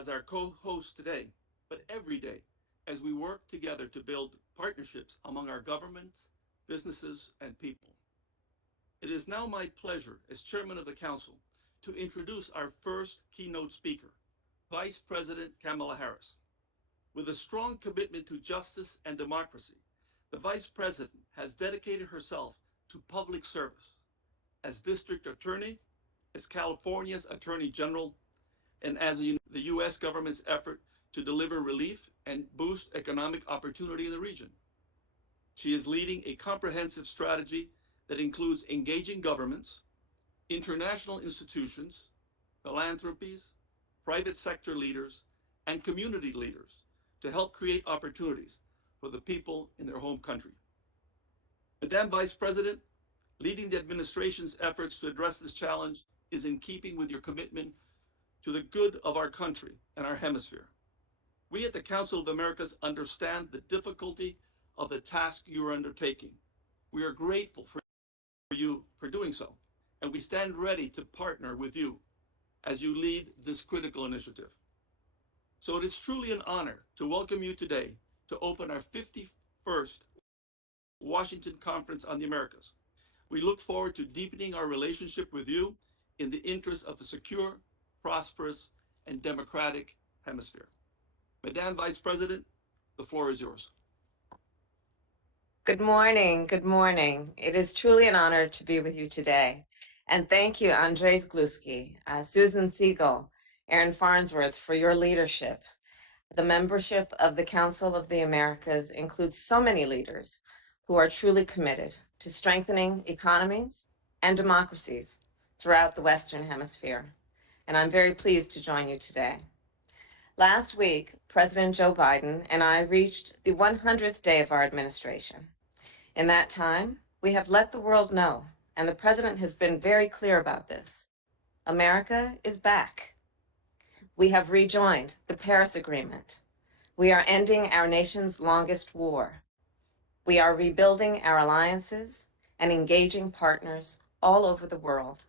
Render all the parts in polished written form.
as our co-host today, but every day as we work together to build partnerships among our governments, businesses, and people. It is now my pleasure as chairman of the council to introduce our first keynote speaker, Vice President Kamala Harris. With a strong commitment to justice and democracy, the Vice President has dedicated herself to public service as District Attorney, as California's Attorney General, and as the U.S. government's effort to deliver relief and boost economic opportunity in the region. She is leading a comprehensive strategy that includes engaging governments, international institutions, philanthropies, private sector leaders, and community leaders to help create opportunities for the people in their home country. Madam Vice President, leading the administration's efforts to address this challenge is in keeping with your commitment to the good of our country and our hemisphere. We at the Council of the Americas understand the difficulty of the task you are undertaking. We are grateful for you for doing so, and we stand ready to partner with you as you lead this critical initiative. So it is truly an honor to welcome you today to open our 51st Washington Conference on the Americas. We look forward to deepening our relationship with you in the interest of a secure, prosperous, and democratic hemisphere. Madam Vice President, the floor is yours. Good morning. Good morning. It is truly an honor to be with you today. And thank you, Andres Gluski, Susan Siegel, Aaron Farnsworth, for your leadership. The membership of the Council of the Americas includes so many leaders who are truly committed to strengthening economies and democracies throughout the Western Hemisphere. And I'm very pleased to join you today. Last week, President Joe Biden and I reached the 100th day of our administration. In that time, we have let the world know, and the president has been very clear about this. America is back. We have rejoined the Paris Agreement. We are ending our nation's longest war. We are rebuilding our alliances and engaging partners all over the world.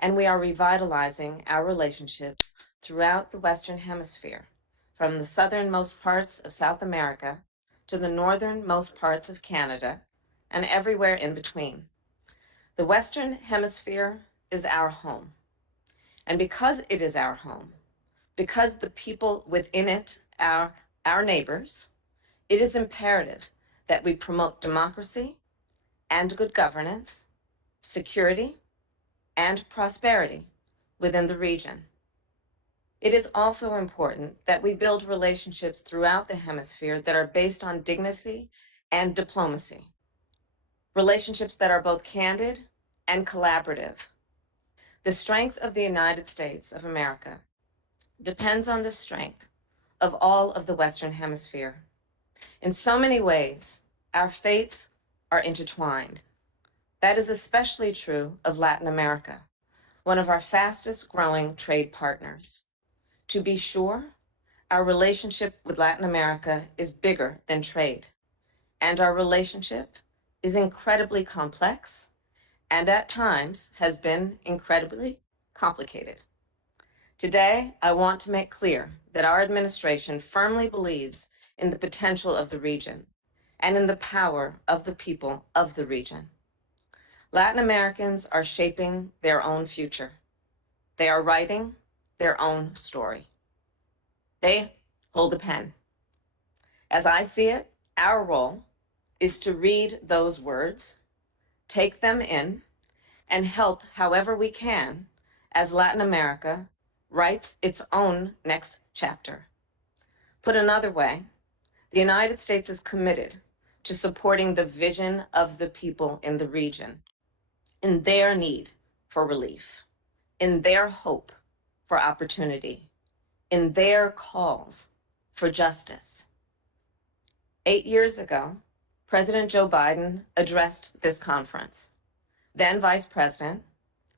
And we are revitalizing our relationships throughout the Western Hemisphere, from the southernmost parts of South America to the northernmost parts of Canada, and everywhere in between. The Western Hemisphere is our home. And because it is our home, because the people within it are our neighbors, it is imperative that we promote democracy and good governance, security, and prosperity within the region. It is also important that we build relationships throughout the hemisphere that are based on dignity and diplomacy. Relationships that are both candid and collaborative. The strength of the United States of America depends on the strength of all of the Western Hemisphere. In so many ways, our fates are intertwined. That is especially true of Latin America, one of our fastest growing trade partners. To be sure, our relationship with Latin America is bigger than trade, and our relationship is incredibly complex and at times has been incredibly complicated. Today, I want to make clear that our administration firmly believes in the potential of the region and in the power of the people of the region. Latin Americans are shaping their own future. They are writing their own story. They hold the pen. As I see it, our role is to read those words, take them in, and help however we can as Latin America writes its own next chapter. Put another way, the United States is committed to supporting the vision of the people in the region, in their need for relief, in their hope for opportunity, in their calls for justice. 8 years ago, President Joe Biden addressed this conference. Then Vice President,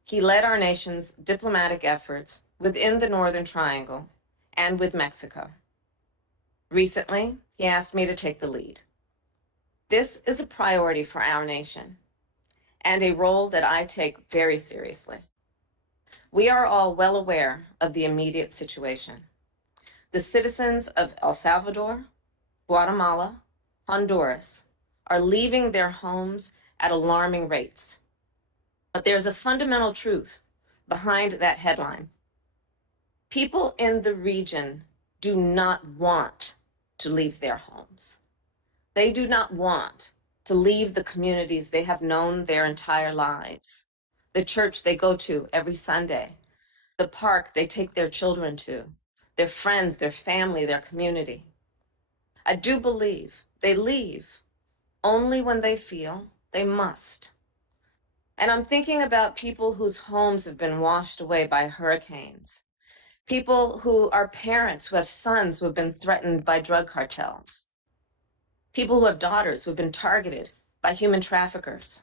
he led our nation's diplomatic efforts within the Northern Triangle and with Mexico. Recently, he asked me to take the lead. This is a priority for our nation and a role that I take very seriously. We are all well aware of the immediate situation. The citizens of El Salvador, Guatemala, Honduras are leaving their homes at alarming rates. But there's a fundamental truth behind that headline. People in the region do not want to leave their homes. They do not want to leave the communities they have known their entire lives, the church they go to every Sunday, the park they take their children to, their friends, their family, their community. I do believe they leave only when they feel they must. And I'm thinking about people whose homes have been washed away by hurricanes, people who are parents who have sons who have been threatened by drug cartels, people who have daughters who have been targeted by human traffickers,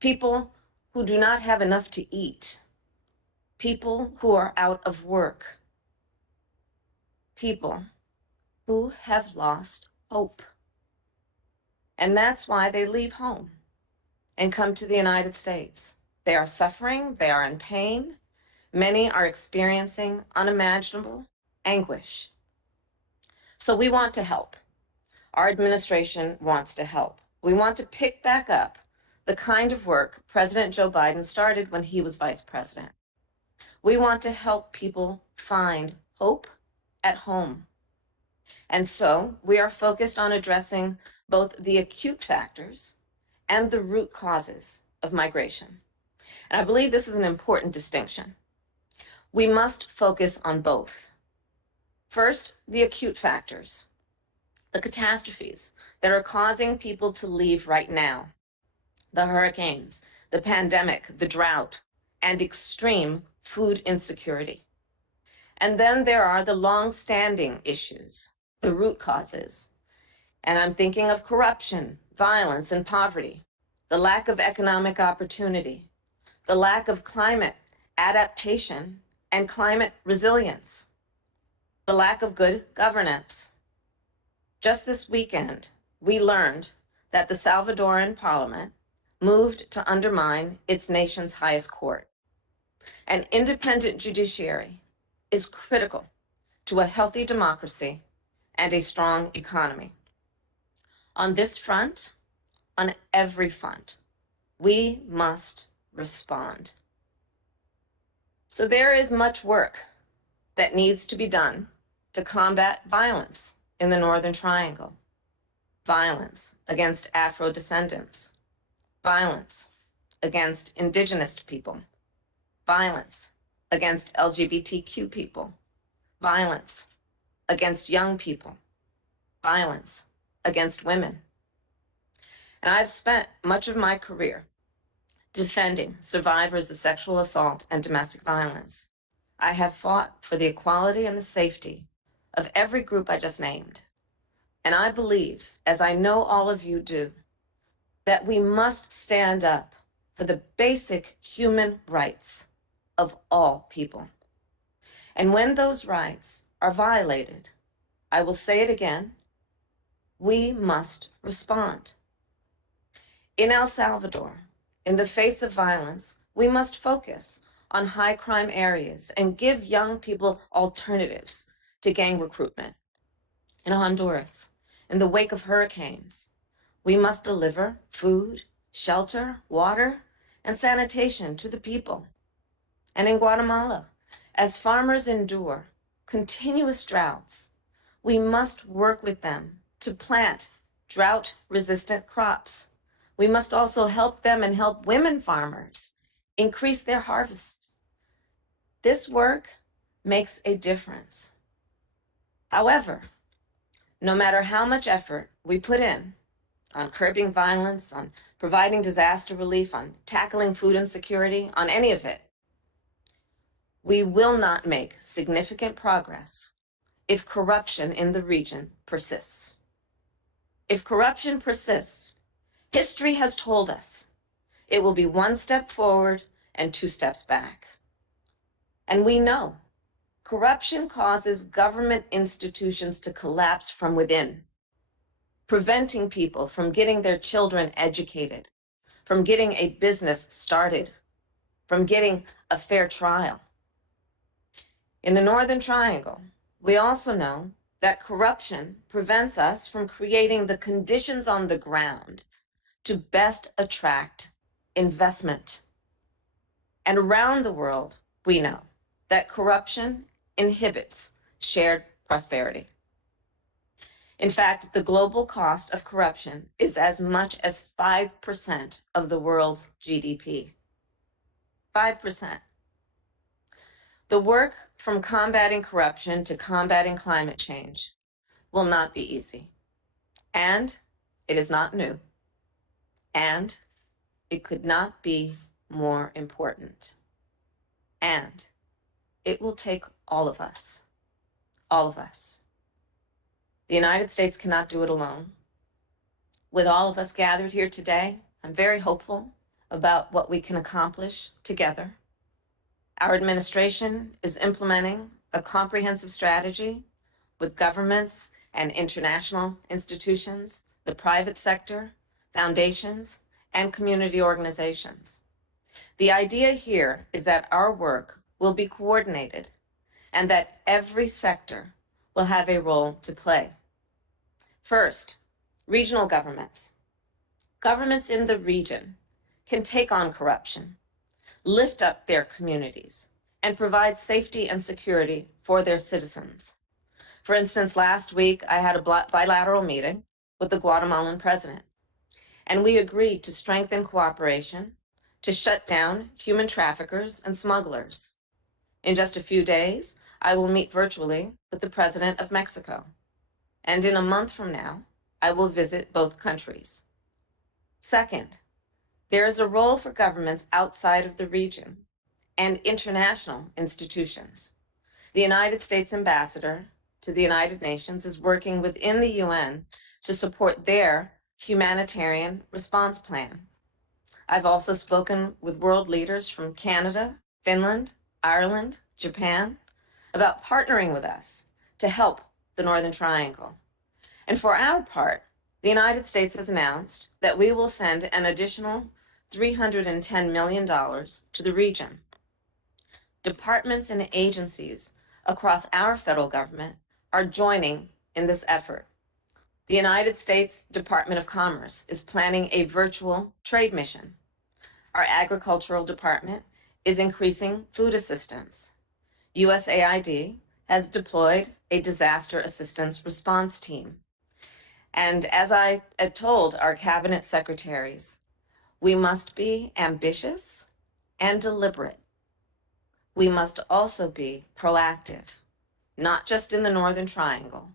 people who do not have enough to eat, people who are out of work, people who have lost hope. And that's why they leave home and come to the United States. They are suffering, they are in pain. Many are experiencing unimaginable anguish. So we want to help. Our administration wants to help. We want to pick back up the kind of work President Joe Biden started when he was vice president. We want to help people find hope at home. And so we are focused on addressing both the acute factors and the root causes of migration. And I believe this is an important distinction. We must focus on both. First, the acute factors, the catastrophes that are causing people to leave right now, the hurricanes, the pandemic, the drought, and extreme food insecurity. And then there are the long-standing issues, the root causes. And I'm thinking of corruption, violence, and poverty, the lack of economic opportunity, the lack of climate adaptation and climate resilience, the lack of good governance. Just this weekend, we learned that the Salvadoran parliament moved to undermine its nation's highest court. An independent judiciary is critical to a healthy democracy and a strong economy. On this front, on every front, we must respond. So there is much work that needs to be done to combat violence in the Northern Triangle, violence against Afro-descendants, violence against Indigenous people, violence against LGBTQ people, violence against young people, violence against women. And I've spent much of my career defending survivors of sexual assault and domestic violence. I have fought for the equality and the safety of every group I just named. And I believe, as I know all of you do, that we must stand up for the basic human rights of all people. And when those rights are violated, I will say it again, we must respond. In El Salvador, in the face of violence, we must focus on high crime areas and give young people alternatives to gang recruitment. In Honduras, in the wake of hurricanes, we must deliver food, shelter, water, and sanitation to the people. And in Guatemala, as farmers endure continuous droughts, we must work with them to plant drought-resistant crops. We must also help them and help women farmers increase their harvests. This work makes a difference. However, no matter how much effort we put in on curbing violence, on providing disaster relief, on tackling food insecurity, on any of it, we will not make significant progress if corruption in the region persists. If corruption persists, history has told us it will be one step forward and two steps back. And we know corruption causes government institutions to collapse from within, preventing people from getting their children educated, from getting a business started, from getting a fair trial. In the Northern Triangle, We also know that corruption prevents us from creating the conditions on the ground to best attract investment. And around the world, we know that corruption inhibits shared prosperity. In fact, the global cost of corruption is as much as 5% of the world's GDP. 5%. The work from combating corruption to combating climate change will not be easy. And it is not new. And it could not be more important. And it will take all of us. All of us. The United States cannot do it alone. With all of us gathered here today, I'm very hopeful about what we can accomplish together. Our administration is implementing a comprehensive strategy with governments and international institutions, the private sector, foundations, and community organizations. The idea here is that our work will be coordinated and that every sector will have a role to play. First, regional governments. Governments in the region can take on corruption, lift up their communities, and provide safety and security for their citizens. For instance, last week I had a bilateral meeting with the Guatemalan president, and we agreed to strengthen cooperation to shut down human traffickers and smugglers. In just a few days, I will meet virtually with the president of Mexico. And in a month from now, I will visit both countries. Second, there is a role for governments outside of the region and international institutions. The United States ambassador to the United Nations is working within the UN to support their humanitarian response plan. I've also spoken with world leaders from Canada, Finland, Ireland, Japan, about partnering with us to help the Northern Triangle. And for our part, the United States has announced that we will send an additional $310 million to the region. Departments and agencies across our federal government are joining in this effort. The United States Department of Commerce is planning a virtual trade mission. Our agricultural department is increasing food assistance. USAID has deployed a disaster assistance response team. And as I had told our cabinet secretaries, we must be ambitious and deliberate. We must also be proactive, not just in the Northern Triangle,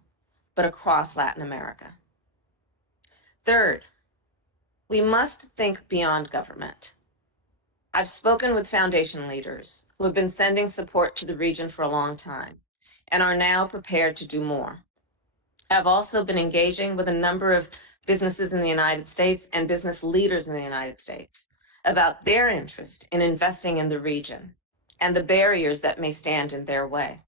but across Latin America. Third, we must think beyond government. I've spoken with foundation leaders who have been sending support to the region for a long time and are now prepared to do more. I've also been engaging with a number of businesses in the United States and business leaders in the United States about their interest in investing in the region and the barriers that may stand in their way.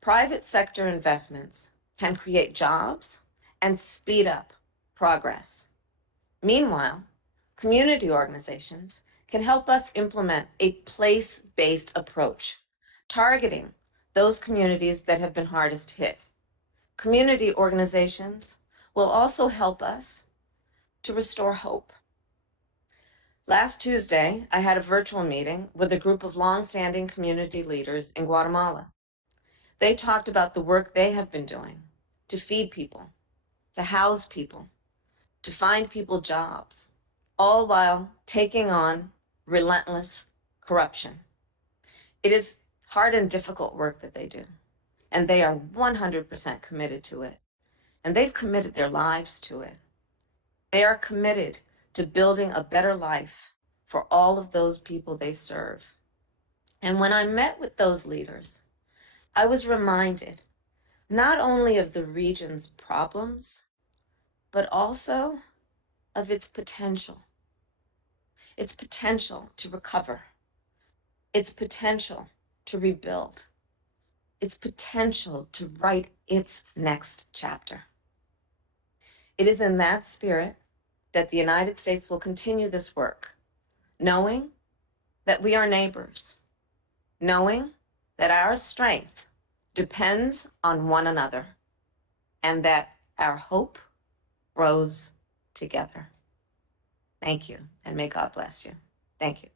Private sector investments can create jobs and speed up progress. Meanwhile, community organizations can help us implement a place-based approach, targeting those communities that have been hardest hit. Community organizations will also help us to restore hope. Last Tuesday, I had a virtual meeting with a group of longstanding community leaders in Guatemala. They talked about the work they have been doing to feed people, to house people, to find people jobs, all while taking on relentless corruption. It is hard and difficult work that they do, and they are 100% committed to it. And they've committed their lives to it. They are committed to building a better life for all of those people they serve. And when I met with those leaders, I was reminded not only of the region's problems, but also of its potential to recover, its potential to rebuild, its potential to write its next chapter. It is in that spirit that the United States will continue this work, knowing that we are neighbors, knowing that our strength depends on one another, and that our hope grows together. Thank you, and may God bless you. Thank you.